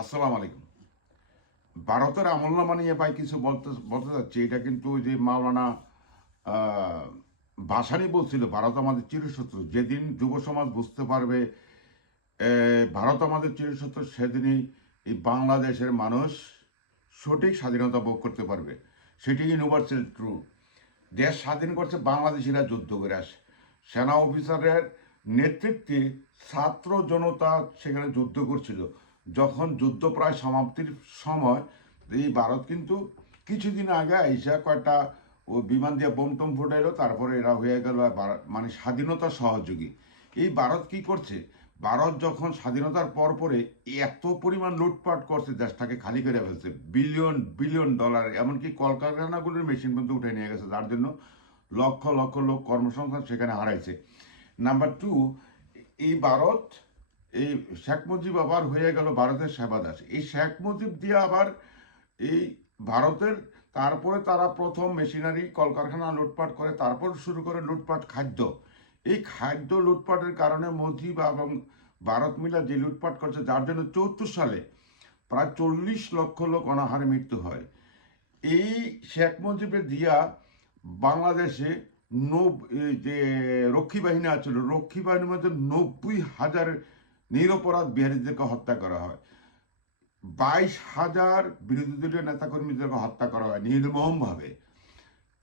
আসসালামু আলাইকুম। ভারতের আমলনামা নিয়ে ভাই কিছু বলতে বলতে চাচ্ছি। এটা কিন্তু ওই যে মাওলানা আহ, ভাসানী বলছিল ভারত আমাদের চিরশত্রু। যেদিন যুব সমাজ বুঝতে পারবে ভারত আমাদের চিরশত্রু, সেদিনই এই বাংলাদেশের মানুষ সঠিক স্বাধীনতা ভোগ করতে পারবে। সেটি ইউনিভার্সাল ট্রু। দেশ স্বাধীন করছে বাংলাদেশিরা যুদ্ধ করে আসে। সেনা অফিসারের নেতৃত্বে ছাত্র জনতা সেখানে যুদ্ধ করছিল। যখন যুদ্ধ প্রায় সমাপ্তির সময়, এই ভারত কিন্তু কিছুদিন আগে আইসা কয়টা ও বিমান দিয়ে বোম টোম ফুটাইলো, তারপরে এরা হয়ে গেল মানে স্বাধীনতা সহযোগী। এই ভারত কি করছে? ভারত যখন স্বাধীনতার পর পরে এত পরিমাণ লুটপাট করছে, দেশটাকে খালি করে ফেলছে। বিলিয়ন বিলিয়ন ডলার, এমনকি কলকারখানাগুলোর মেশিন পর্যন্ত উঠে নিয়ে গেছে, যার জন্য লক্ষ লক্ষ লোক কর্মসংস্থান সেখানে হারাইছে। নাম্বার টু, এই ভারত, এই শেখ মুজিব আবার হয়ে গেল ভারতের সেবাদাস। এই শেখ মুজিব দিয়ে আবার এই ভারতের, তারপরে তারা প্রথম মেশিনারি কলকারখানা লুটপাট করে, তারপর শুরু করে লুটপাট খাদ্য। এই খাদ্য লুটপাটের কারণে মুজিব এবং ভারত মিলা যে লুটপাট করছে, যার জন্য 74 সালে প্রায় 40 লক্ষ লোক অনাহারে মৃত্যু হয়। এই শেখ মুজিবের দিয়া বাংলাদেশে এই যে রক্ষী বাহিনী আছে, রক্ষী বাহিনীর মধ্যে 90,000 নিরপরাধ বিহারীদেরকে হত্যা করা হয়। 22,000 বিরোধী দলীয় নেতাকর্মীদেরকে হত্যা করা হয় নির্মমভাবে।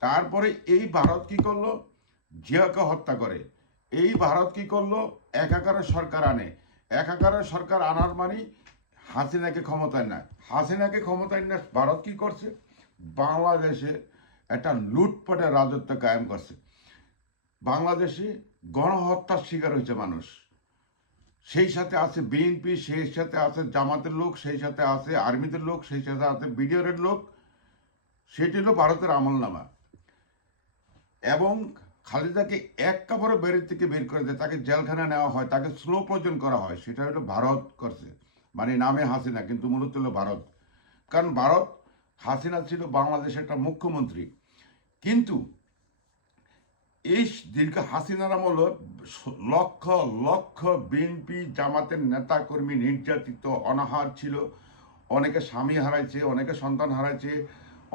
তারপরে এই ভারত কি করলো? জিয়াকে হত্যা করে। এই ভারত কি করলো? একাকারের সরকার আনে। একাকারের সরকার আনার মানে হাসিনাকে ক্ষমতায় নেয়। হাসিনাকে ক্ষমতায় নেয় ভারত কি করছে? বাংলাদেশে একটা লুটপাটের রাজত্ব কায়েম করছে। বাংলাদেশে গণহত্যার শিকার হয়েছে মানুষ। সেই সাথে আছে বিএনপি, সেই সাথে আছে জামাতের লোক, সেই সাথে আছে আর্মিদের লোক, সেই সাথে আছে বিডিআরের লোক। সেটি হলো ভারতের আমলনামা। এবং খালেদাকে এক কাপড়ে বের থেকে বের করে দেয়, তাকে জেলখানা নেওয়া হয়, তাকে স্লো পয়জন করা হয়। সেটা হলো ভারত করছে। মানে নামে হাসিনা, কিন্তু মূলত হলো ভারত। কারণ ভারত, হাসিনা ছিল বাংলাদেশের একটা মুখ্যমন্ত্রী। কিন্তু এই দীর্ঘ হাসিনার আমলে লক্ষ লক্ষ বিএনপি জামাতের নেতা কর্মী নির্যাতিত, অনাহার ছিল। অনেকে স্বামী হারাইছে, অনেকে সন্তান হারাইছে,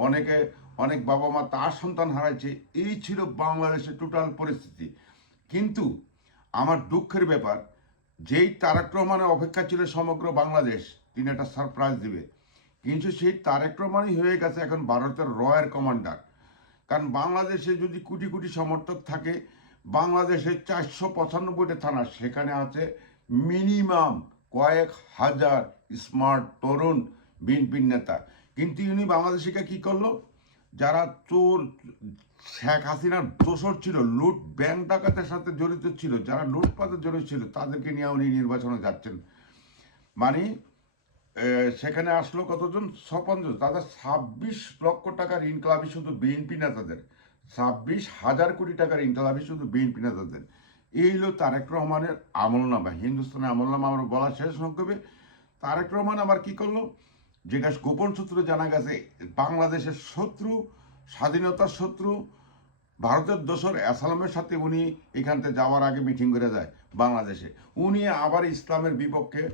অনেকে অনেক বাবা মা তার সন্তান হারাইছে। এই ছিল বাংলাদেশের টোটাল পরিস্থিতি। কিন্তু আমার দুঃখের ব্যাপার, যেই তারেক রহমানের অপেক্ষা ছিল সমগ্র বাংলাদেশ, তিনি একটা সারপ্রাইজ দিবে, কিন্তু সেই তারেক রহমানই হয়ে গেছে এখন ভারতের রয়ের কমান্ডার। কারণ বাংলাদেশে যদি কোটি কোটি সমর্থক থাকে, বাংলাদেশে 495টা থানা, সেখানে আছে মিনিমাম কয়েক হাজার স্মার্ট তরুণ বিএনপির নেতা। কিন্তু ইনি বাংলাদেশিকে কি করলো? যারা চোর, শেখ হাসিনার দোসর ছিল, লুট ব্যাংক ডাকাতের সাথে জড়িত ছিল, যারা লুটপাতে জড়িত ছিল, তাদেরকে নিয়ে উনি নির্বাচনে যাচ্ছেন। মানে সেখানে আসলো কতজন? 56, তাদের 26 লক্ষ টাকার ইনকলাবি শুধু বিএনপি নেতাদের। 26,000 কোটি টাকার ইনকলাবি শুধু বিএনপি নেতাদের। এই হলো তারেক রহমানের আমলনামা। হিন্দুস্তানের আমলনামা আমরা বলা শেষ হবে। তারেক রহমান আবার কি করলো? যেটা গোপন সূত্রে জানা গেছে, বাংলাদেশের শত্রু, স্বাধীনতার শত্রু ভারতের দোসর অ্যাসালামের সাথে উনি এখান থেকে যাওয়ার আগে মিটিং করে যায় বাংলাদেশে। উনি আবার ইসলামের বিপক্ষে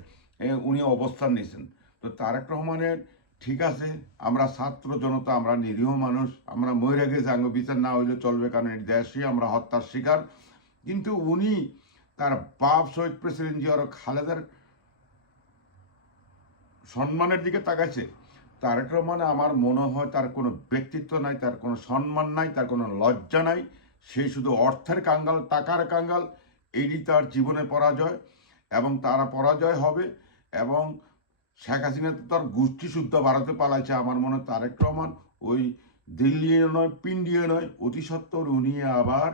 উনি অবস্থান নিয়েছেন। তো তারেক রহমানের, ঠিক আছে, আমরা ছাত্র জনতা, আমরা নিরীহ মানুষ, আমরা মরে গেছি, আঙ্গ বিচার না হইলে চলবে, কারণ এই দেশই আমরা হত্যার শিকার। কিন্তু উনি তার বাপ শহীদ প্রেসিডেন্ট জিয়ার খালেদার সম্মানের দিকে তাকাইছে। তারেক রহমান, আমার মনে হয় তার কোনো ব্যক্তিত্ব নাই, তার কোনো সম্মান নাই, তার কোনো লজ্জা নাই। সে শুধু অর্থের কাঙ্গাল, টাকার কাঙ্গাল। এটি তার জীবনের পরাজয়, এবং তারা পরাজয় হবে। এবং শেখ হাসিনা তো তার গোষ্ঠী শুদ্ধ ভারতে পালাইছে। আমার মনে হয় তারেক রহমান ওই দিল্লিও নয়, পিন্ডিও নয়, অতি সত্বর উনি আবার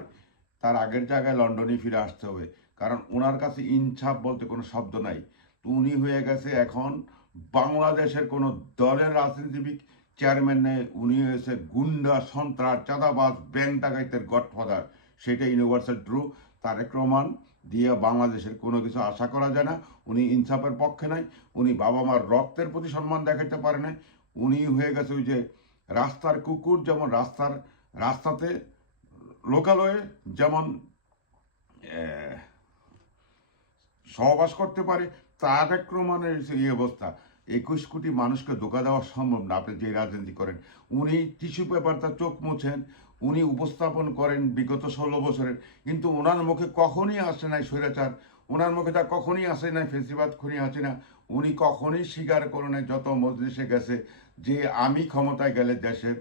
তার আগের জায়গায় লন্ডনে ফিরে আসতে হবে। কারণ ওনার কাছে ইনসাফ বলতে কোনো শব্দ নাই। তো উনি হয়ে গেছে এখন বাংলাদেশের কোনো দলের রাজনীতিবিদ চেয়ারম্যান নেই, উনি হয়েছে গুন্ডা, সন্ত্রাস, চাঁদাবাজ, ব্যাংক ডাকাইতের গডফাদার। সেটা ইউনিভার্সাল ট্রু। তারেক রহমান দিয়ে বাংলাদেশের কোনো কিছু আশা করা যায় না। উনি ইনসাফের পক্ষে নাই। উনি বাবা মার রক্তের প্রতি সম্মান দেখাতে পারে না। উনি হয়ে গেছে ওই যে রাস্তার কুকুর, যেমন রাস্তাতে লোকালয়ে যেমন সহবাস করতে পারে, তারেক রহমানের এই অবস্থা। 21 কোটি মানুষকে ধোকা দেওয়া সম্ভব না। আপনি যে রাজনীতি করেন, উনি টিস্যু পেপার তার চোখ মোছেন, উনি উপস্থাপন করেন বিগত 16 বছরের, কিন্তু ওনার মুখে কখনই আসে নাই স্বৈরাচার, ওনার মুখে তা কখনই আসে নাই ফেসিবাদ খুনি আছে না। উনি কখনই স্বীকার করে নাই যত মজলিসে গেছে যে আমি ক্ষমতায় গেলে দেশের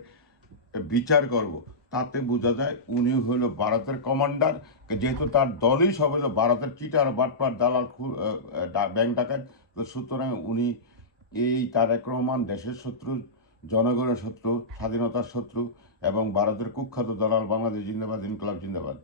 বিচার করব। তাতে বোঝা যায় উনি হলো ভারতের কমান্ডার, যেহেতু তার দলই সব হলো ভারতের চিটার বাটপার দালাল ব্যাংক ডাকাত। তো সুতরাং উনি এই তারেক রহমান দেশের শত্রু, জনগণের শত্রু, স্বাধীনতার শত্রু এবং ভারতের কুখ্যাত দালাল। বাংলাদেশ জিন্দাবাদ, ইনকলাব জিন্দাবাদ।